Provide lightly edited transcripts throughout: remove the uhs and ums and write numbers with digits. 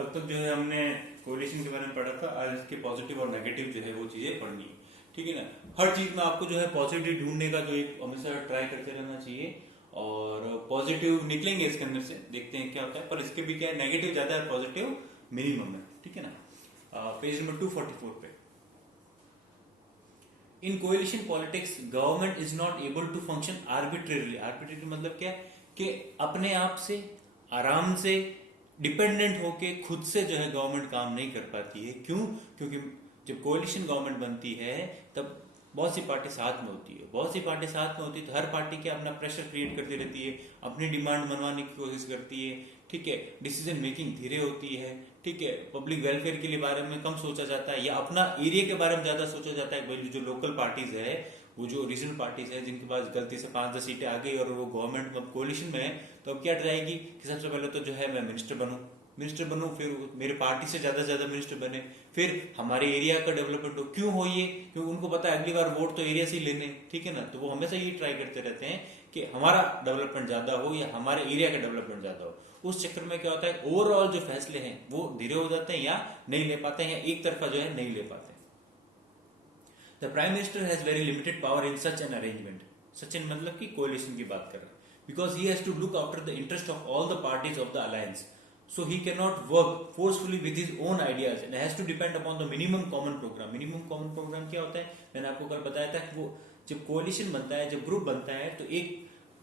तब तक जो है हमने कोरिलेशन के बारे में पढ़ा था। आज इसके पॉजिटिव और नेगेटिव जो है वो चीजें पढ़नी है, ठीक है ना। हर चीज में आपको जो है पॉजिटिव ढूंढने का जो एक हमेशा ट्राई करते रहना चाहिए, और पॉजिटिव निकलेंगे इसके अंदर से, देखते हैं क्या होता है। पर इसके भी क्या है, नेगेटिव ज्यादा है, पॉजिटिव मिनिमम है, ठीक है ना। पेज नंबर 244 पे, in coalition politics government is not able to function arbitrarily. Arbitrarily मतलब क्या है कि अपने आप से आराम से डिपेंडेंट होके खुद से जो है गवर्नमेंट काम नहीं कर पाती है। क्यों? क्योंकि जब कोएलिशन गवर्नमेंट बनती है तब बहुत सी पार्टी साथ में होती है, बहुत सी पार्टी साथ में होती है, तो हर पार्टी के अपना प्रेशर क्रिएट करती रहती है, अपनी डिमांड मनवाने की कोशिश करती है, ठीक है। डिसीजन मेकिंग धीरे होती है, ठीक है। पब्लिक वेलफेयर के लिए बारे में कम सोचा जाता है, या अपना एरिया के बारे में ज्यादा सोचा जाता है। भाई जो लोकल पार्टीज है, वो जो रीजनल पार्टीज है जिनके पास गलती से 5-10 सीटें आ गई और वो गवर्नमेंट में कोलिशन में है, तो अब क्या ट्राएगी कि सबसे पहले तो जो है मैं मिनिस्टर बनूं, फिर मेरे पार्टी से ज्यादा मिनिस्टर बने, फिर हमारे एरिया का डेवलपमेंट हो। क्यों हो ये? क्योंकि उनको पता है अगली बार वोट तो एरिया से ही लेने, ठीक है ना। तो वो हमेशा ये ट्राई करते रहते हैं कि हमारा डेवलपमेंट ज्यादा हो या हमारे एरिया का डेवलपमेंट ज्यादा हो। उस चक्कर में क्या होता है, ओवरऑल जो फैसले हैं वो धीरे हो जाते हैं, या नहीं ले पाते हैं, या एक तरफा जो है नहीं ले पाते। The prime minister has very limited power in such an arrangement. Such an मतलब कि कोलिशन की बात कर रहे हैं, because he has to look after the interest of all the parties of the alliance, so he cannot work forcefully with his own ideas and has to depend upon the minimum common program. minimum common program क्या होता है, मैंने आपको कल बताया था कि वो जब कोलिशन बनता है, जब ग्रुप बनता है, तो एक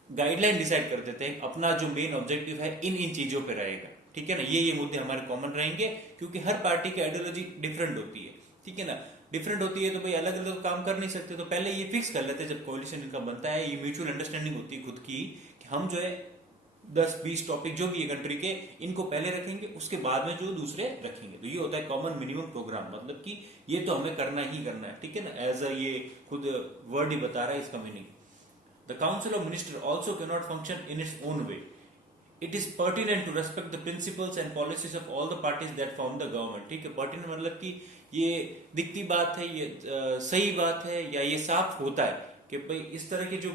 गाइडलाइन डिसाइड कर देते हैं, अपना जो मेन ऑब्जेक्टिव है इन चीजों पे रहेगा, ठीक है ना। ये मुद्दे हमारे कॉमन रहेंगे, क्योंकि हर पार्टी की आइडियोलॉजी डिफरेंट होती है, ठीक है ना। डिफरेंट होती है तो भाई अलग अलग काम कर नहीं सकते, तो पहले ये फिक्स कर लेते हैं जब कोलिशन इनका बनता है, ये म्यूचुअल अंडरस्टैंडिंग होती है खुद की, कि हम जो है 10-20 टॉपिक जो भी है कंट्री के, इनको पहले रखेंगे, उसके बाद में जो दूसरे रखेंगे। तो ये होता है कॉमन मिनिमम प्रोग्राम, मतलब कि ये तो हमें करना ही करना है, ठीक है ना। एज अ ये खुद वर्ड ही बता रहा है इसका meaning. The council of minister also can not function in its own way. It is pertinent to respect the principles and policies of all the parties that form the government, ठीक है। Pertinent मतलब कि ये दिखती बात है, ये सही बात है, या ये साफ होता है कि भाई इस तरह की जो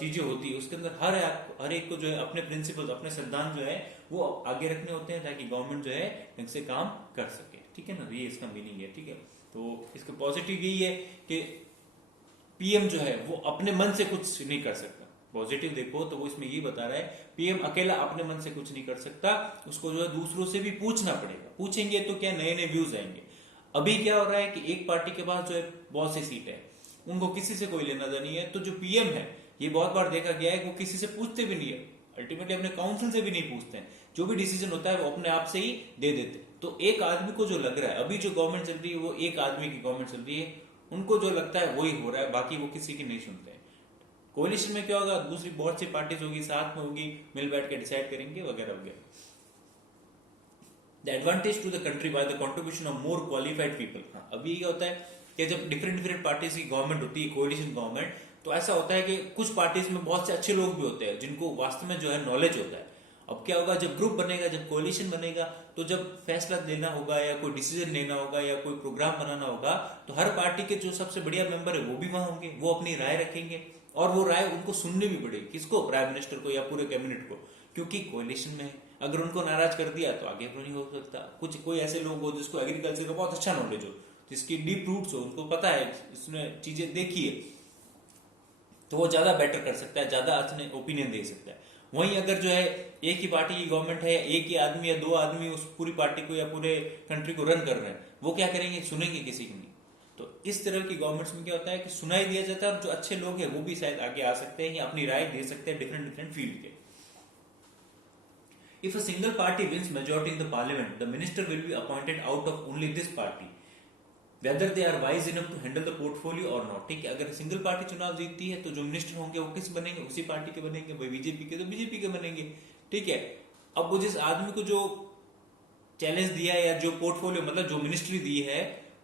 चीजें होती है उसके अंदर हर एक को जो है अपने प्रिंसिपल्स, अपने सिद्धांत जो है वो आगे रखने होते हैं, ताकि गवर्नमेंट जो है ढंग से काम कर सके, ठीक है ना। ये इसका मीनिंग है, ठीक है। तो इसका पॉजिटिव यही है कि पीएम जो है वो अपने मन से कुछ नहीं कर सकता। पॉजिटिव देखो तो वो इसमें ये बता रहा है, पीएम अकेला अपने मन से कुछ नहीं कर सकता, उसको जो है दूसरों से भी पूछना पड़ेगा। पूछेंगे तो क्या नए नए व्यूज आएंगे। अभी क्या हो रहा है कि एक पार्टी के पास जो है बहुत सी सीट है, उनको किसी से कोई लेना देना नहीं है, तो जो पीएम है, ये बहुत बार देखा गया है, वो किसी से पूछते भी नहीं है, अल्टीमेटली अपने काउंसिल से भी नहीं पूछते हैं। जो भी डिसीजन होता है वो अपने आप से ही दे देते। तो एक आदमी को जो लग रहा है, अभी जो गवर्नमेंट चल रही है वो एक आदमी की गवर्नमेंट चल रही है, उनको जो लगता है वही हो रहा है, बाकी वो किसी की नहीं सुनते हैं। कोलिशन में क्या होगा, दूसरी बहुत सी पार्टीज होगी, साथ में होगी, मिल बैठ के डिसाइड करेंगे वगैरह वगैरह। The advantage to the country by the contribution of more qualified people. अभी क्या होता है कि जब डिफरेंट पार्टीज की गवर्नमेंट होती है, कोलिशन गवर्नमेंट, तो ऐसा होता है कि कुछ पार्टीज में बहुत से अच्छे लोग भी होते हैं जिनको वास्तव में जो है नॉलेज होता है। अब क्या होगा, जब ग्रुप बनेगा, जब कोलिशन बनेगा, तो जब फैसला लेना होगा या कोई डिसीजन लेना होगा या कोई प्रोग्राम बनाना होगा, तो हर पार्टी के जो सबसे बढ़िया मेंबर है वो भी वहां होंगे, वो अपनी राय रखेंगे, और वो राय उनको सुननी भी पड़ेगी। किसको? प्राइम मिनिस्टर को या पूरे कैबिनेट को, क्योंकि कोलिशन में है। अगर उनको नाराज कर दिया तो आगे नहीं हो सकता। कुछ कोई ऐसे लोग हो जिसको एग्रीकल्चर का बहुत अच्छा नॉलेज हो, जिसकी डीप रूट्स हो, उनको पता है, इसने चीजें देखी है, तो वो ज्यादा बेटर कर सकता है, ज्यादा अच्छे ओपिनियन दे सकता है। वहीं अगर जो है एक ही पार्टी की गवर्नमेंट है, एक ही आदमी या दो आदमी उस पूरी पार्टी को या पूरे कंट्री को रन कर रहे हैं, वो क्या करेंगे? सुनेंगे किसी की नहीं। तो इस तरह की गवर्नमेंट्स में क्या होता है कि सुनाई दिया जाता है, और जो अच्छे लोग हैं वो भी शायद आगे आ सकते हैं या अपनी राय दे सकते हैं डिफरेंट फील्ड के। If a single party wins majority in the parliament, the minister will be appointed out of only this party, whether they are wise enough to handle the portfolio or not, ठीक है। अगर single party चुनाव जीतती है तो जो minister होंगे वो किस बनेंगे? उसी पार्टी के बनेंगे। भाई बीजेपी के तो बीजेपी के बनेंगे, ठीक है। अब वो जिस आदमी को जो चैलेंज दिया है या जो पोर्टफोलियो मतलब जो मिनिस्ट्री दी है,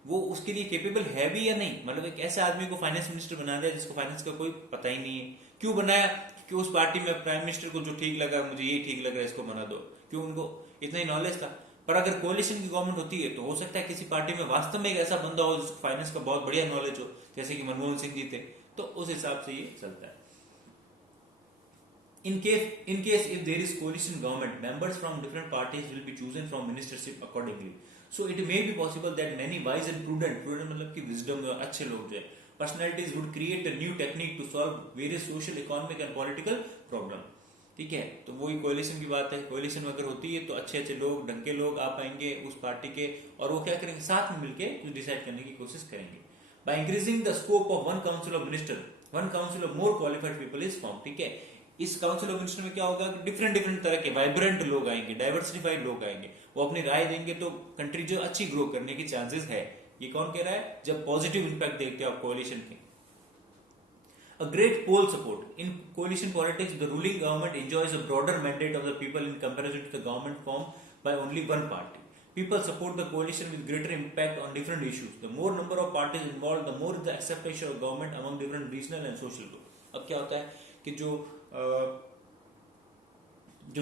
वो उसके लिए केपेबल है भी या नहीं। मतलब एक ऐसे आदमी को फाइनेंस मिनिस्टर बना दिया जिसको फाइनेंस का कोई पता ही नहीं है। क्यों बनाया? कि उस पार्टी में प्राइम मिनिस्टर को जो ठीक लगा, मुझे ये ठीक लग रहा है, इसको बना दो। क्यों? उनको इतना ही नॉलेज था। पर अगर कोलिशन की गवर्नमेंट होती है तो हो सकता है किसी पार्टी में वास्तव में एक ऐसा बंदा हो जिसको फाइनेंस का बहुत बढ़िया नॉलेज हो, जैसे कि मनमोहन सिंह जी थे, तो उस हिसाब से ये चलता है। in case if there is coalition government, members from different parties will be chosen from ministership accordingly. So it may be possible that many wise and prudent मतलब कि wisdom अच्छे लोग जो है personalities would create a new technique to solve various social, economic and political problem. ठीक है, तो वही कोalition की बात है. कोalition अगर होती है तो अच्छे अच्छे लोग, ढंग के लोग आ पाएंगे उस पार्टी के, और वो क्या करेंगे, साथ में मिलके कुछ डिसाइड करने की कोशिश करेंगे. By increasing the scope of one council of minister, one council of more qualified people is formed. ठीक है, इस काउंसिल ऑफ मिनिस्टर में क्या होगा कि डिफरेंट डिफरेंट तरह के वाइब्रेंट लोग आएंगे, डाइवर्सिफाइड लोग आएंगे, वो अपनी राय देंगे तो कंट्री जो अच्छी ग्रो करने की चांसेस है. ये कौन कह रहा है, जब पॉजिटिव इंपैक्ट देखते हो आप कोalition के. A great poll support in coalition politics, the ruling government enjoys a broader mandate of the people in comparison to the government formed by only one party. People support the coalition with greater impact on different issues. The more number of parties involved, the more the acceptation of government among different regional and social groups. अब क्या होता है कि जो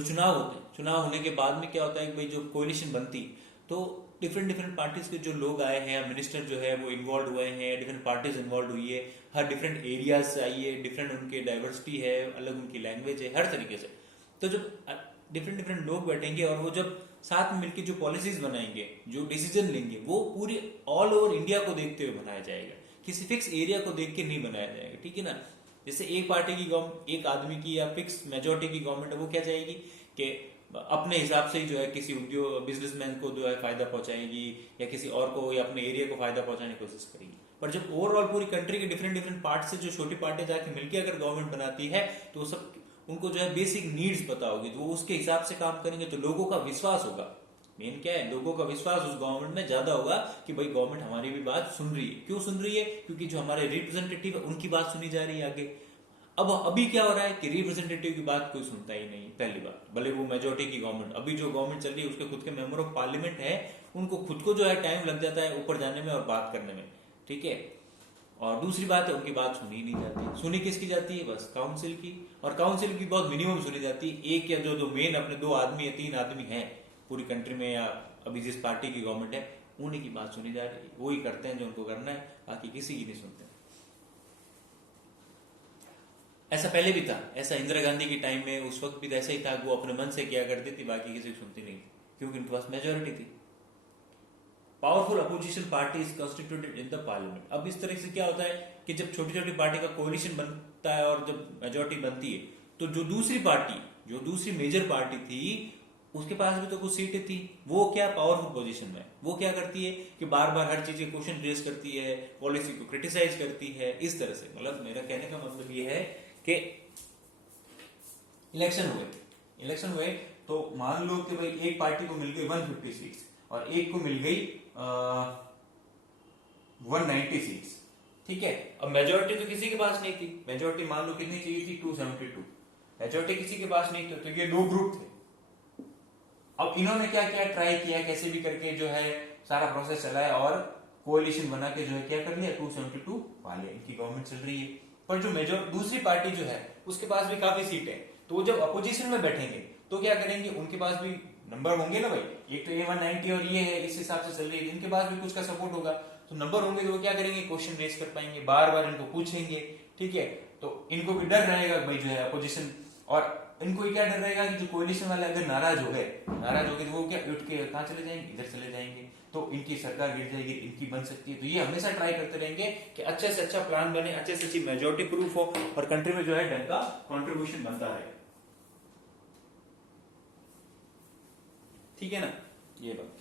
चुनाव होते हैं, चुनाव होने के बाद में क्या होता है कि भाई जो कोalition बनती तो डिफरेंट पार्टीज के जो लोग आए हैं, मिनिस्टर जो है वो इन्वॉल्व हुए हैं, डिफरेंट पार्टीज इन्वॉल्व हुई है, हर डिफरेंट एरियाज से आई है, डिफरेंट उनके डाइवर्सिटी है, अलग उनकी लैंग्वेज है, हर तरीके से. तो जब डिफरेंट लोग बैठेंगे और वो जब साथ में मिलकर जो पॉलिसीज बनाएंगे, जो डिसीजन लेंगे, वो पूरी ऑल ओवर इंडिया को देखते हुए बनाया जाएगा, किसी फिक्स एरिया को देख के नहीं बनाया जाएगा. ठीक है ना, जैसे एक पार्टी की एक आदमी की या फिक्स मेजोरिटी की गवर्नमेंट है, वो क्या चाहेगी कि अपने हिसाब से ही जो है किसी उद्योग बिजनेसमैन को जो है फायदा पहुंचाएगी या किसी और को या अपने एरिया को फायदा पहुंचाने की कोशिश करेगी. पर जब ओवरऑल पूरी कंट्री के डिफरेंट पार्ट से जो छोटी पार्टी जाके मिलकर अगर गवर्नमेंट बनाती है तो वो सब उनको जो है बेसिक नीड्स पता होगी, तो वो उसके हिसाब से काम करेंगे, तो लोगों का विश्वास होगा. मेन क्या है, लोगों का विश्वास उस गवर्नमेंट में ज्यादा होगा कि भाई गवर्नमेंट हमारी भी बात सुन रही है. क्यों सुन रही है, क्योंकि जो हमारे रिप्रेजेंटेटिव है उनकी बात सुनी जा रही है आगे. अब अभी क्या हो रहा है कि रिप्रेजेंटेटिव की बात कोई सुनता ही नहीं. पहली बात, भले वो मेजोरिटी की गवर्नमेंट, अभी जो गवर्नमेंट चल रही है उसके खुद के मेंबर ऑफ पार्लियामेंट है, उनको खुद को जो है टाइम लग जाता है ऊपर जाने में और बात करने में. ठीक है, और दूसरी बात है उनकी बात सुनी नहीं जाती. सुनी किसकी जाती है, बस काउंसिल की, और काउंसिल की बहुत मिनिमम सुनी जाती है. एक या जो मेन अपने 2 आदमी या 3 आदमी हैं पूरी कंट्री में, या अभी जिस पार्टी की गवर्नमेंट है उन्हीं की बात सुनी जा रही है, वो ही करते हैं जो उनको करना है, बाकी किसी की नहीं सुनते. ऐसा पहले भी था, ऐसा इंदिरा गांधी के टाइम में उस वक्त भी ऐसा ही था, वो अपने मन से किया करती थी, बाकी किसी को सुनती नहीं, क्योंकि उनके पास मेजोरिटी थी. Powerful opposition party is constituted in the parliament. अब इस तरह से क्या होता है कि जब छोटी छोटी पार्टी का कोalition बनता है और जब मेजोरिटी बनती है, तो जो दूसरी पार्टी, जो दूसरी मेजर पार्टी थी, उसके पास भी तो कुछ सीटें थी, वो क्या पावरफुल पोजीशन में, वो क्या करती है कि बार बार हर चीज के क्वेश्चन रेज करती है, पॉलिसी को क्रिटिसाइज करती है. इस तरह से, मतलब मेरा कहने का मतलब ये है कि इलेक्शन हुए तो मान लो कि भाई एक पार्टी को मिल गई 150 सीट्स और एक को मिल गई 190 सीट्स. ठीक है, अब मेजोरिटी तो किसी के पास नहीं थी. मेजोरिटी मान लो कितनी चाहिए थी, 272. मेजोरिटी किसी के पास नहीं थी, तो ये 2 ग्रुप थे. अब इन्होंने क्या किया, ट्राई किया कैसे भी करके जो है सारा प्रोसेस चलाया और कोalition बना के जो है क्या कर लिया, 272 पा लिया, इनकी गवर्नमेंट चल रही है. पर जो दूसरी पार्टी जो है उसके पास भी काफी सीट है, तो वो जब अपोजिशन में बैठेंगे तो क्या करेंगे, उनके पास भी नंबर होंगे ना भाई, एक तो ये 190 और ये है, इस हिसाब से चल रही है, इनके पास भी कुछ का सपोर्ट होगा, तो नंबर होंगे तो वो क्या करेंगे, क्वेश्चन रेज कर पाएंगे, बार बार इनको पूछेंगे. ठीक है, तो इनको भी डर रहेगा भाई जो है अपोजिशन, और इनको क्या डर रहेगा कि जो कोalition वाले अगर नाराज हो गए तो वो क्या उठ के कहां चले जाएंगे, इधर चले जाएंगे, तो इनकी सरकार गिर जाएगी, इनकी बन सकती है. तो ये हमेशा ट्राई करते रहेंगे कि अच्छे से अच्छा प्लान बने, अच्छे से अच्छी मेजोरिटी प्रूफ हो और कंट्री में जो है ढंग का कॉन्ट्रीब्यूशन बनता रहे. ठीक है ना, ये बात.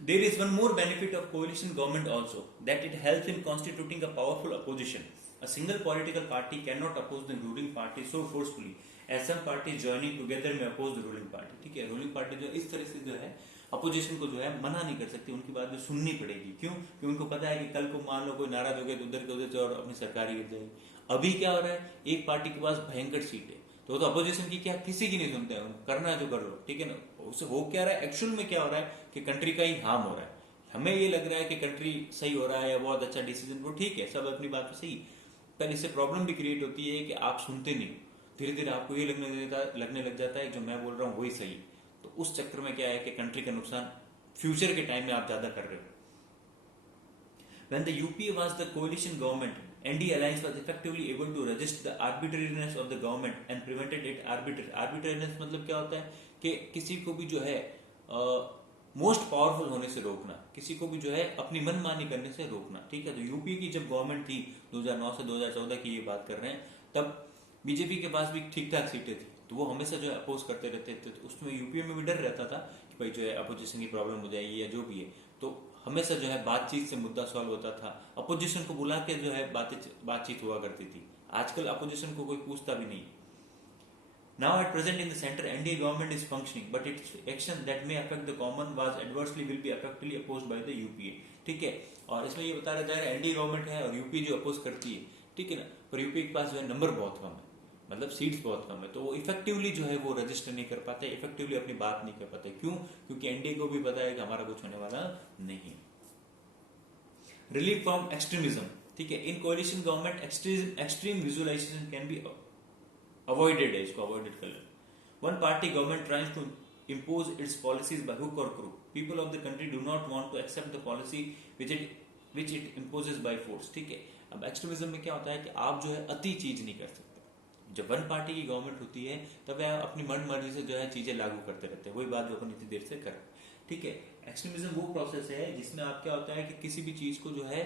There is one more benefit of coalition government also, that it helps in constituting a powerful opposition. A single political party cannot oppose the ruling party so forcefully as some parties joining together may oppose the ruling party. ठीक है, ruling party जो इस तरह से जो है opposition को जो है मना नहीं कर सकती, उनकी बात जो सुननी पड़ेगी. क्यों, क्योंकि उनको पता है कि कल को मान लो कोई नाराज हो गया तो उधर के उधर और अपनी सरकार ही गिर जाएगी. अभी क्या हो रहा है, एक पार्टी के पास भयंकर सीट है, तो अपोजिशन की क्या किसी की नहीं सुनते हैं, करना है जो कर लो. ठीक है ना, उससे हो क्या रहा है, एक्चुअल में क्या हो रहा है कि कंट्री का ही हार्म हो रहा है. हमें ये लग रहा है कि कंट्री सही हो रहा है या बहुत अच्छा डिसीजन, वो ठीक है, सब अपनी बात पे सही, पर इससे प्रॉब्लम भी क्रिएट होती है कि आप सुनते नहीं, धीरे धीरे आपको ये लगने लग जाता है जो मैं बोल रहा हूँ वही सही. तो उस चक्कर में क्या है कि कंट्री का नुकसान फ्यूचर के टाइम में आप ज्यादा कर रहे हो. When the UPA was the coalition government, NDA alliance was effectively able to resist the arbitrariness of the government and prevented it arbitrariness मतलब क्या होता है कि किसी को भी जो है मोस्ट पावरफुल होने से रोकना, किसी को भी जो है अपनी मनमानी करने से रोकना, ठीक है। तो यूपी की जब गवर्नमेंट थी 2009 से 2014 की ये बात कर रहे हैं, तब बीजेपी के पास भी ठीक ठाक सीटें थी, तो वो हमेशा जो है अपोज करते रहते थे। तो उसमें यूपी में भी डर रहता था कि भाई जो है अपोजिशन की प्रॉब्लम हो जाएगी या जो भी है, तो हमेशा जो है बातचीत से मुद्दा सॉल्व होता था। अपोजिशन को बुला के जो है बातचीत हुआ करती थी। आजकल अपोजिशन को कोई पूछता भी नहीं। Now at present in the center, NDA government is functioning, but its action that may affect the common was adversely will be effectively opposed by the UPA, ठीक है। और इसमें ये बता रहा है एनडीए गवर्नमेंट है और यूपी जो अपोज करती है, ठीक है ना, पर यूपी के पास जो है नंबर बहुत कम है, मतलब सीट्स बहुत कम है, तो वो इफेक्टिवली जो है वो रजिस्टर नहीं कर पाते, इफेक्टिवली अपनी बात नहीं कर पाते। क्यों? क्योंकि एनडीए को भी पता है कि हमारा कुछ होने वाला नहीं। रिलीफ फ्रॉम एक्सट्रीमिज्म, ठीक है। In coalition government extreme visualisation can be avoided है, इसको अवॉइडेड कर लें। One party government tries to impose its policies by hook or crook. People of the country do not want to accept the policy which it imposes by force, ठीक है। अब extremism में क्या होता है कि आप जो है अति चीज नहीं कर सकते। जब वन पार्टी की गवर्नमेंट होती है तब वह अपनी मन मर्जी से जो है चीजें लागू करते रहते हैं, वही बात जो अपन इतनी देर से कर, ठीक है। एक्सट्रीमिज्म वो प्रोसेस है जिसमें आप क्या होता है कि किसी भी चीज को जो है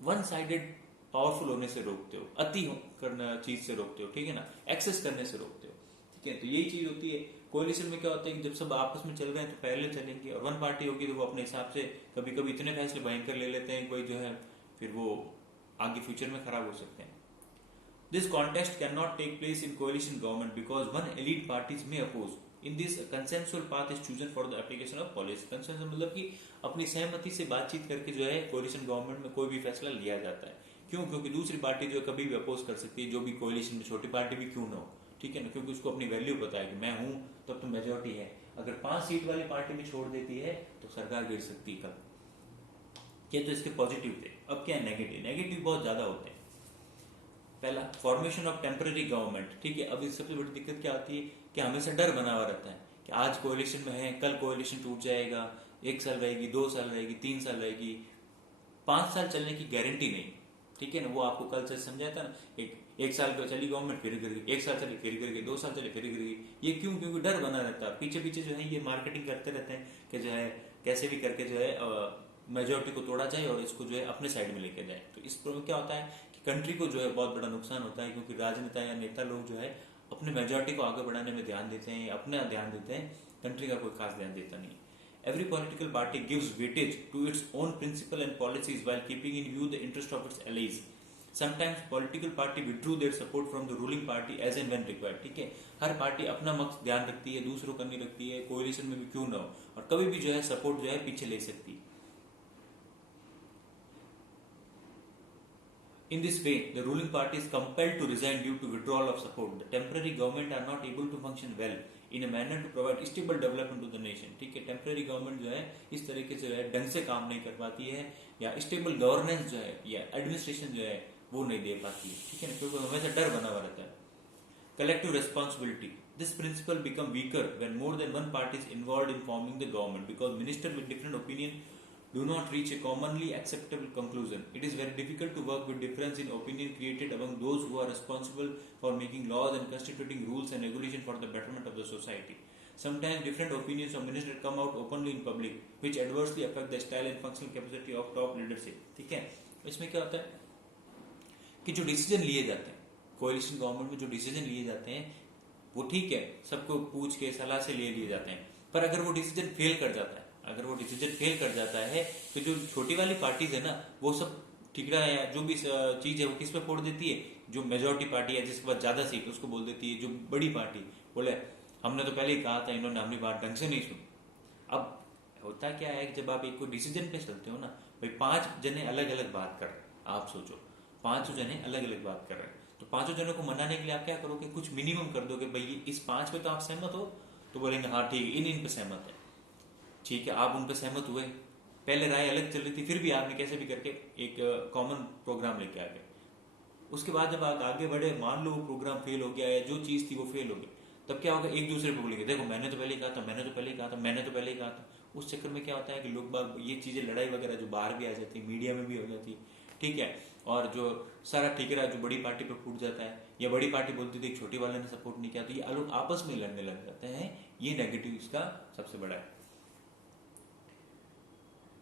वन साइडेड पावरफुल होने से रोकते हो, अति करना चीज से रोकते हो, ठीक है ना, एक्सेस करने से रोकते हो, ठीक है। तो यही चीज होती है। कोalition में क्या होता है कि जब सब आपस में चल रहे हैं तो पहले चलेंगे, और वन पार्टी होगी तो वो अपने हिसाब से कभी कभी इतने फैसले भयंकर ले लेते हैं कोई जो है, फिर वो आगे फ्यूचर में खराब हो सकते हैं। This context can not take place in coalition government because one elite parties में oppose in this consensual path is chosen for the application of policy. Consensual मतलब कि अपनी सहमति से बातचीत करके जो है कोalition गवर्नमेंट में कोई भी फैसला लिया जाता है। क्यों? क्योंकि दूसरी पार्टी जो कभी भी अपोज कर सकती है, जो भी कोalition में छोटी पार्टी भी क्यों ना हो, ठीक है ना, क्योंकि उसको अपनी वैल्यू पता है कि मैं हूं तब तो मेजोरिटी है। अगर 5 सीट वाली पार्टी भी छोड़ देती है तो सरकार गिर सकती है कल। ये तो इसके पॉजिटिव थे। अब क्या है नेगेटिव? नेगेटिव बहुत ज्यादा होते हैं। पहला, फॉर्मेशन ऑफ टेम्पररी गवर्नमेंट, ठीक है। अब इस सबसे बड़ी दिक्कत क्या आती है कि हमेशा डर बना हुआ रहता है कि आज कोalition में है, कल कोalition टूट जाएगा, 1 साल रहेगी, 2 साल रहेगी, 3 साल रहेगी, 5 साल चलने की गारंटी नहीं, ठीक है ना। वो आपको कल से समझाया था ना, एक साल पे चली गवर्नमेंट फिर गिर गई, 1 साल चली फिर गिर गई, 2 साल चले फिर गिर गई। ये क्यों? क्योंकि डर बना रहता है। पीछे पीछे जो है ये मार्केटिंग करते रहते हैं कि जो है कैसे भी करके जो है मेजोरिटी को तोड़ा जाए और इसको जो है अपने साइड में लेके जाए। तो इस पर क्या होता है कि कंट्री को जो है बहुत बड़ा नुकसान होता है, क्योंकि राजनेता या नेता लोग जो है अपने मेजोरिटी को आगे बढ़ाने में ध्यान देते हैं, अपना ध्यान देते हैं, कंट्री का कोई खास ध्यान देता नहीं। Every political party gives weightage to its own principle and policies while keeping in view the interest of its allies. Sometimes political party withdrew their support from the ruling party as and when required, ठीक है। हर party अपना मकसद ध्यान रखती है, दूसरों का नहीं रखती है, कोalition में भी क्यों ना हो, और कभी भी जो है सपोर्ट जो है पीछे ले सकती है। In this way, the ruling party is compelled to resign due to withdrawal of support. The temporary government are not able to function well in a manner to provide stable development to the nation, ठीक है। Temporary government जो है इस तरीके से जो है ढंग से काम नहीं कर पाती है, या स्टेबल गवर्नेंस जो है या एडमिनिस्ट्रेशन जो है वो नहीं दे पाती है, ठीक है ना, क्योंकि हमेशा डर बना हुआ रहता है। Collective responsibility. This principle become weaker when more than one party is involved in forming the government, because ministers with different opinion do not reach a commonly acceptable conclusion. It is very difficult to work with difference in opinion created among those who are responsible for making laws and constituting rules and regulations for the betterment of the society. Sometimes different opinions of ministers come out openly in public, which adversely affect the style and functional capacity of top leadership, ठीक है। इसमें क्या होता है कि जो decision लिए जाते हैं कोalition गवर्नमेंट में, जो डिसीजन लिए जाते हैं वो ठीक है, सबको पूछ के सलाह से ले लिए जाते हैं, पर अगर वो डिसीजन फेल कर जाता है, अगर वो डिसीजन फेल कर जाता है तो जो छोटी वाली पार्टीज है ना वो सब ठिकरा या जो भी चीज है वो किस पे फोड़ देती है, जो मेजोरिटी पार्टी है जिसके पास ज्यादा सीट उसको बोल देती है। जो बड़ी पार्टी बोले हमने तो पहले ही कहा था, इन्होंने अपनी बात ढंग से नहीं सुनी। अब होता क्या है कि जब आप एक को डिसीजन पे चलते हो ना, भाई 5 जने अलग अलग बात कर रहे हैं, आप सोचो 5 जने अलग अलग बात कर रहे हैं, तो 5 जनों को मनाने के लिए आप क्या करोगे, कुछ मिनिमम कर दोगे, भाई इस 5 पे तो आप सहमत हो, तो बोलेंगे हाँ ठीक है इन पे सहमत है, ठीक है। आप उन पे सहमत हुए, पहले राय अलग चल रही थी, फिर भी आपने कैसे भी करके एक कॉमन प्रोग्राम लेके आ गए। उसके बाद जब आप आगे बढ़े, मान लो वो प्रोग्राम फेल हो गया या जो चीज थी वो फेल हो गई, तब क्या होगा, एक दूसरे को बोलेंगे देखो मैंने तो पहले ही कहा था, मैंने तो पहले ही कहा था, मैंने तो पहले ही कहा था। उस चक्कर में क्या होता है कि लोग बाग ये चीजें लड़ाई वगैरह जो बाहर भी आ जाती है, मीडिया में भी हो जाती है, ठीक है। और जो सारा ठिकरा जो बड़ी पार्टी पर फूट जाता है, या बड़ी पार्टी बोलती थी छोटी वाले ने सपोर्ट नहीं किया, तो ये लोग आपस में लड़ने लग जाते हैं। ये नेगेटिव इसका सबसे बड़ा है।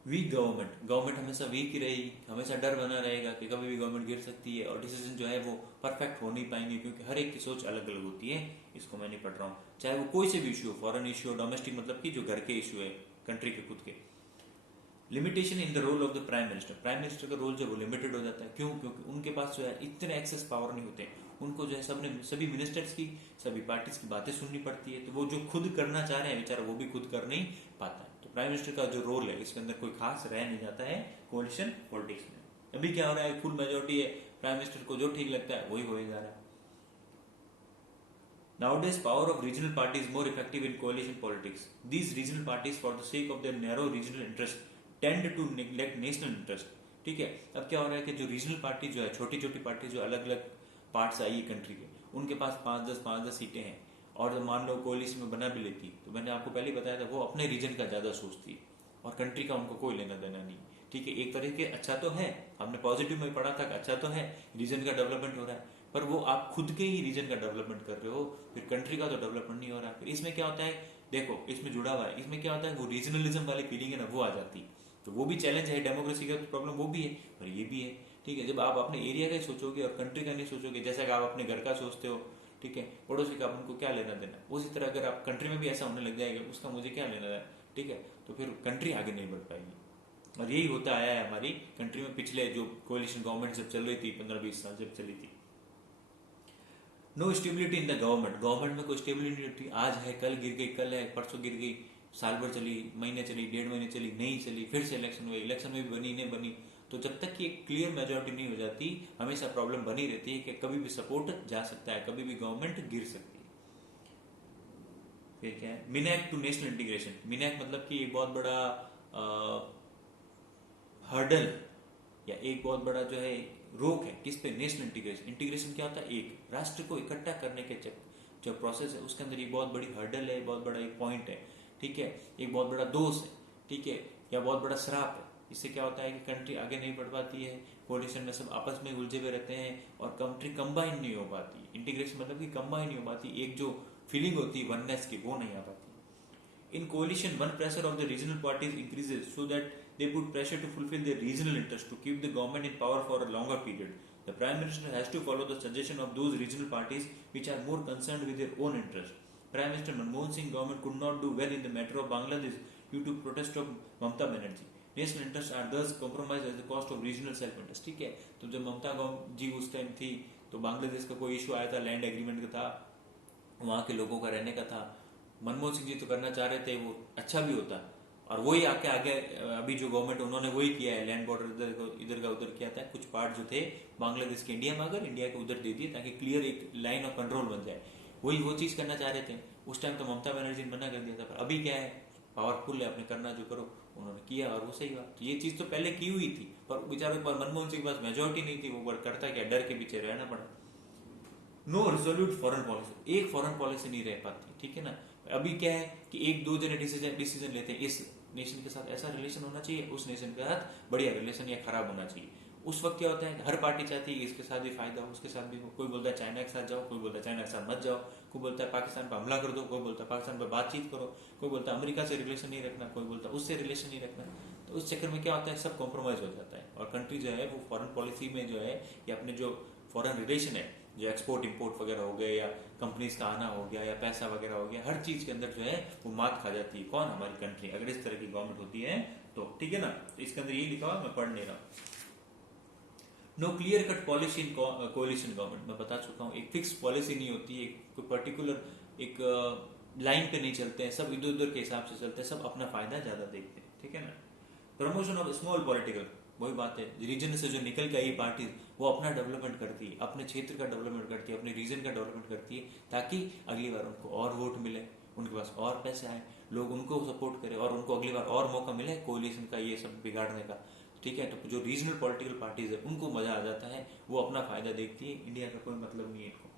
वीक गवर्नमेंट, गवर्नमेंट हमेशा वीक ही रहेगी, हमेशा डर बना रहेगा कि कभी भी गवर्नमेंट गिर सकती है, और डिसीजन जो है वो परफेक्ट हो नहीं पाएंगे, क्योंकि हर एक की सोच अलग अलग होती है। इसको मैं नहीं पढ़ रहा हूँ, चाहे वो कोई से भी इशू हो, फॉरेन इशू हो, डोमेस्टिक मतलब कि जो घर के इशू है कंट्री के खुद के। Limitation in the role of the prime minister, prime minister का रोल जो वो लिमिटेड हो जाता है। क्यों? क्योंकि उनके पास जो है इतने एक्सेस पावर नहीं होते, उनको जो है सभी मिनिस्टर्स की, सभी पार्टीज की बातें सुननी पड़ती है, तो वो जो खुद करना चाह रहे हैं बेचारा वो भी खुद कर नहीं पाता है। तो प्राइम मिनिस्टर का जो रोल है इसके अंदर कोई खास रह नहीं जाता है कोalition पॉलिटिक्स में। अभी क्या हो रहा है, फुल मेजोरिटी है, प्राइम मिनिस्टर को जो ठीक लगता है वही होए जा रहा है। Nowadays, power of regional parties is more effective in coalition politics. These regional parties, for the sake of their narrow regional interest, tend to neglect national interest. ठीक है, अब क्या हो रहा है कि जो रीजनल पार्टी जो है, छोटी छोटी पार्टी जो अलग अलग पार्ट्स आई है कंट्री के, उनके पास 5-10 सीटें हैं, और जब मान लो कोalition में बना भी लेती, तो मैंने आपको पहले बताया था वो अपने रीजन का ज़्यादा सोचती है, और कंट्री का उनको कोई लेना देना नहीं। ठीक है, एक तरीके अच्छा तो है, हमने पॉजिटिव में पढ़ा था कि अच्छा तो है, रीजन का डेवलपमेंट हो रहा है, पर वो आप खुद के ही रीजन का डेवलपमेंट कर रहे हो, फिर कंट्री का तो डेवलपमेंट नहीं हो रहा। फिर इसमें क्या होता है, देखो इसमें जुड़ा हुआ है, इसमें क्या होता है, वो रीजनलिज्म वाली फीलिंग है ना, वो आ जाती है। तो वो भी चैलेंज है, डेमोक्रेसी का प्रॉब्लम वो भी है, और ये भी है। ठीक है, जब आप अपने एरिया का ही सोचोगे और कंट्री का नहीं सोचोगे, जैसा कि आप अपने घर का सोचते हो, ठीक है, पड़ोसी का उनको क्या लेना देना, उसी तरह अगर आप कंट्री में भी ऐसा होने लग जाएगा, उसका मुझे क्या लेना देना, ठीक है, तो फिर कंट्री आगे नहीं बढ़ पाएगी। और यही होता आया है हमारी कंट्री में पिछले जो कोलिशन गवर्नमेंट जब चल रही थी 15-20 साल जब चली थी। No stability in the government, government में कोई स्टेबिलिटी नहीं होती, आज है कल गिर गई, कल है परसों गिर गई, साल भर चली, महीने चली, 1.5 महीने चली, नहीं चली, फिर से इलेक्शन हुए, इलेक्शन में भी बनी नहीं बनी। तो जब तक कि एक क्लियर मेजोरिटी नहीं हो जाती, हमेशा प्रॉब्लम बनी रहती है कि कभी भी सपोर्ट जा सकता है, कभी भी गवर्नमेंट गिर सकती है। फिर क्या है, मिनैक टू नेशनल इंटीग्रेशन, मिनैक मतलब कि एक बहुत बड़ा हर्डल या एक बहुत बड़ा जो है रोक है किस पे, नेशनल इंटीग्रेशन। इंटीग्रेशन क्या होता है, एक राष्ट्र को इकट्ठा करने के जो प्रोसेस है उसके अंदर ये बहुत बड़ी हर्डल है, बहुत बड़ा एक पॉइंट है। ठीक है, एक बहुत बड़ा दोष है, ठीक है, या बहुत बड़ा श्राप है। इससे क्या होता है कि कंट्री आगे नहीं बढ़ पाती है, कोलिशन में सब आपस में उलझे हुए रहते हैं, और कंट्री कंबाइन नहीं हो पाती। इंटीग्रेशन मतलब कि कंबाइन नहीं हो पाती, एक जो फीलिंग होती है वननेस की वो नहीं आ पाती। In coalition, one pressure of the regional parties increases so that they put pressure to fulfill their regional interest to keep the government in power for a longer period. The Prime Minister has to follow the suggestion of those regional parties which are more concerned with their own interest. Prime Minister Manmohan Singh government could not do well in the matter of Bangladesh due to protest of Mamata Banerjee. National interests are thus compromised at the cost of regional self-interest. ठीक है, तो जब ममता जी उस time थी तो बांग्लादेश का कोई issue आया था, लैंड एग्रीमेंट का था, वहाँ के लोगों का रहने का था। मनमोहन सिंह जी तो करना चाह रहे थे, वो अच्छा भी होता, और वही आके आगे अभी जो गवर्नमेंट उन्होंने वही किया है, लैंड बॉर्डर इधर का उधर किया था, कुछ पार्ट जो थे बांग्लादेश के इंडिया में अगर इंडिया के उधर दे दिए ताकि क्लियर एक लाइन ऑफ कंट्रोल बन जाए। वही वो चीज करना चाह रहे थे उस टाइम, तो ममता बनर्जी ने मना कर दिया था। पर अभी क्या है, पावरफुल है, अपने करना जो करो, उन्होंने किया और वो सही बात। तो ये चीज तो पहले की हुई थी, पर बेचारों के पास मनमोहन सिंह के पास मेजोरिटी नहीं थी, वो करता क्या, डर के पीछे रहना पड़ा। नो रिजोल्यूट फॉरेन पॉलिसी, एक फॉरेन पॉलिसी नहीं रह पाती। ठीक है ना, अभी क्या है कि एक दो जने डिसीजन लेते हैं, इस नेशन के साथ ऐसा रिलेशन होना चाहिए, उस नेशन के साथ बढ़िया रिलेशन या खराब होना चाहिए। उस वक्त क्या होता है, हर पार्टी चाहती है इसके साथ भी फायदा हो, उसके साथ भी हो। कोई बोलता है चाइना के साथ जाओ, कोई बोलता है चाइना के साथ मत जाओ, कोई बोलता है पाकिस्तान पर हमला कर दो, कोई बोलता है पाकिस्तान पर बातचीत करो, कोई बोलता है अमेरिका से रिलेशन नहीं रखना, कोई बोलता है उससे रिलेशन नहीं रखना। तो उस चक्कर में क्या होता है, सब कॉम्प्रोमाइज हो जाता है, और कंट्री जो है वो फॉरेन पॉलिसी में जो है, या अपने जो फॉरेन रिलेशन है, जो एक्सपोर्ट इंपोर्ट वगैरह हो गए, या कंपनीज का आना हो गया, या पैसा वगैरह हो गया, हर चीज के अंदर जो है वो मात खा जाती है। कौन, हमारी कंट्री, अगर इस तरह की गवर्नमेंट होती है तो। ठीक है ना, तो इसके अंदर ये लिखा हुआ, मैं पढ़ नहीं रहा। No clear cut policy in coalition government, मैं बता चुका हूँ, एक फिक्स पॉलिसी नहीं होती है, कोई पर्टिकुलर एक लाइन पे नहीं चलते हैं, सब इधर उधर के हिसाब से चलते हैं, सब अपना फायदा ज्यादा देखते हैं। ठीक है ना, प्रमोशन ऑफ स्मॉल पॉलिटिकल, वही बात है, रीजन से जो निकल के आई पार्टी वो अपना डेवलपमेंट करती है, अपने क्षेत्र का डेवलपमेंट करती है, अपने रीजन का डेवलपमेंट करती है, ताकि अगली बार उनको और वोट मिले, उनके पास और पैसे आए, लोग उनको सपोर्ट करें, और उनको अगली बार और मौका मिले कोलिशन का ये सब बिगाड़ने का। ठीक है, तो जो रीजनल पॉलिटिकल पार्टीज है उनको मजा आ जाता है, वो अपना फायदा देखती है, इंडिया का कोई मतलब नहीं है इनको।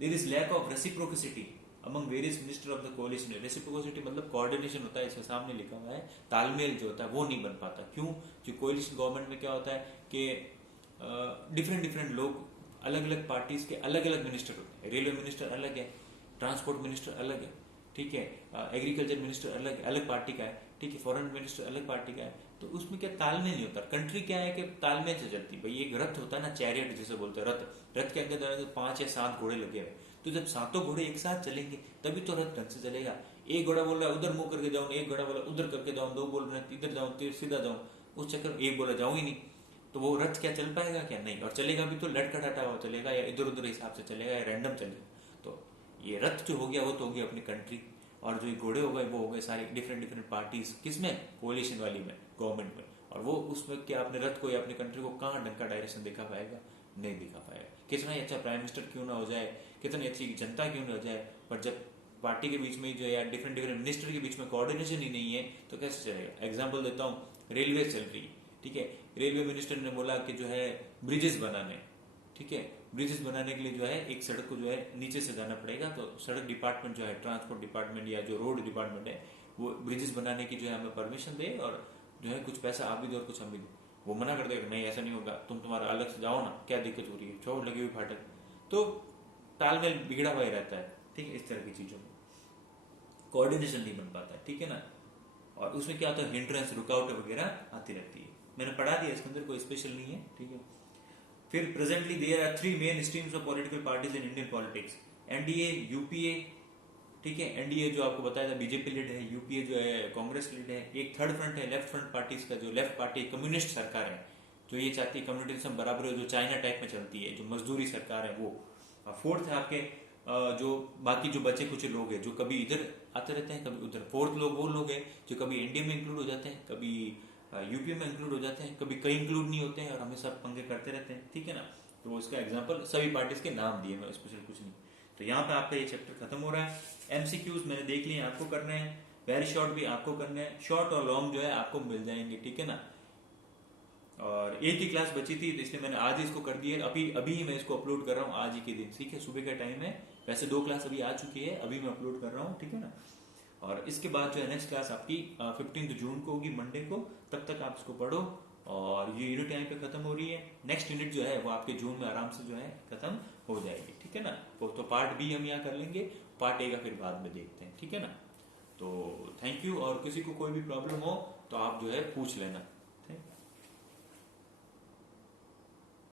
There is lack of reciprocity among various minister of the coalition. Reciprocity मतलब कोऑर्डिनेशन होता है, इसके सामने लिखा हुआ है, तालमेल जो होता है वो नहीं बन पाता। क्यों? जो कोलिशन गवर्नमेंट में क्या होता है कि डिफरेंट डिफरेंट लोग, अलग अलग पार्टीज के अलग अलग मिनिस्टर होते हैं। रेलवे मिनिस्टर अलग है, ट्रांसपोर्ट मिनिस्टर अलग है, ठीक है, एग्रीकल्चर मिनिस्टर अलग अलग पार्टी का है, ठीक है, फॉरेन मिनिस्टर अलग पार्टी का है। तो उसमें क्या तालमेल नहीं होता। कंट्री क्या है कि तालमेल से चलती। भाई एक रथ होता है ना, चैरियट जिसे बोलते हैं, रथ के अंदर 5 या 7 घोड़े लगे हुए, तो जब 7 घोड़े एक साथ चलेंगे तभी तो रथ ढंग से चलेगा। एक घोड़ा बोल रहा है उधर मुंह करके जाऊं, एक घोड़ा बोला उधर करके जाऊं, 2 बोल रहे हैं इधर जाऊं सीधा जाऊं, उस चक्कर एक बोला जाऊं ही नहीं, तो वो रथ क्या चल पाएगा क्या? नहीं। और चलेगा भी तो लटखटाता हुआ चलेगा, या इधर उधर हिसाब से चलेगा, या रैंडम चलेगा। तो ये रथ जो हो गया वो तो हो गया अपनी कंट्री, और जो घोड़े हो गए वो हो गए सारी डिफरेंट डिफरेंट पार्टीज, किसमें? कोलिशन वाली में, गवर्नमेंट में। और वो उसमें क्या अपने रथ को या अपनी कंट्री को कहाँ ढंग का डायरेक्शन दिखा पाएगा? नहीं दिखा पाएगा। कितना ही अच्छा प्राइम मिनिस्टर क्यों ना हो जाए, कितनी अच्छी जनता क्यों ना हो जाए, पर जब पार्टी के बीच में जो या डिफरेंट डिफरेंट मिनिस्टर के बीच में कोऑर्डिनेशन ही नहीं है तो कैसे चलेगा? एग्जाम्पल देता हूँ, रेलवे चल रही है, ठीक है, रेलवे मिनिस्टर ने बोला कि जो है ब्रिजेस बनाने, ठीक है, ब्रिजेस बनाने के लिए जो है एक सड़क को जो है नीचे से जाना पड़ेगा, तो सड़क डिपार्टमेंट जो है, ट्रांसपोर्ट डिपार्टमेंट या जो रोड डिपार्टमेंट है, वो ब्रिजेस बनाने की जो है हमें परमिशन दे, और जो है कुछ पैसा आप भी दो और कुछ हम भी दो। वो मना कर देगा, नहीं ऐसा नहीं होगा, तुम्हारा अलग से जाओ ना, क्या दिक्कत हो रही है, छोड़ लगी हुई फाटक। तो तालमेल बिगड़ा हुआ ही रहता है, ठीक है, इस तरह की चीजों में कोऑर्डिनेशन नहीं बन पाता, ठीक है ना। और उसमें क्या होता है, हिंड्रेंस, रुकावट वगैरह आती रहती है। मैंने पढ़ा दिया, इसके अंदर कोई स्पेशल नहीं है, ठीक है। फिर presently there are 3 main streams of political parties in Indian politics, NDA, UPA, ठीक है, एनडीए जो आपको बताया था बीजेपी लीड है, यूपीए जो है कांग्रेस लीड है, एक थर्ड फ्रंट है लेफ्ट फ्रंट पार्टीज का, जो लेफ्ट पार्टी कम्युनिस्ट सरकार है, जो ये चाहती है कम्युनिज्म बराबर है, जो चाइना टाइप में चलती है, जो मजदूरी सरकार है वो। और फोर्थ है आपके जो बाकी जो बचे कुछ लोग हैं जो कभी इधर आते रहते हैं कभी उधर। फोर्थ लोग वो लोग हैं जो कभी एनडीए में इंक्लूड हो जाते हैं, कभी यूपीए में इंक्लूड हो जाते हैं, कभी कहीं इंक्लूड नहीं होते हैं और हमेशा पंगे करते रहते हैं, ठीक है ना। तो इसका एग्जांपल सभी पार्टीज के नाम दिए, मैं स्पेशल कुछ नहीं। तो यहाँ पे आपका ये चैप्टर खत्म हो रहा है। एमसीक्यूज मैंने देख लिए, आपको करने हैं, वेरी शॉर्ट भी आपको करने हैं, शॉर्ट और लॉन्ग जो है आपको मिल जाएंगे, ठीक है ना। और एक ही क्लास बची थी तो इसलिए मैंने आज ही इसको कर दिया, अभी अभी ही मैं इसको अपलोड कर रहा हूँ आज ही के दिन, ठीक है, सुबह का टाइम है। वैसे 2 क्लास अभी आ चुकी है, अभी मैं अपलोड कर रहा हूँ, ठीक है ना। और इसके बाद जो है नेक्स्ट क्लास आपकी 15 जून को होगी, मंडे को। तब तक आप इसको पढ़ो, और ये यूनिट टाइम पे खत्म हो रही है। नेक्स्ट यूनिट जो है वो आपके जून में आराम से जो है खत्म हो जाएगी, ठीक है ना। तो पार्ट बी हम यहाँ कर लेंगे, पार्ट ए का फिर बाद में देखते हैं, ठीक है ना। तो थैंक यू, और किसी को कोई भी प्रॉब्लम हो तो आप जो है पूछ लेना।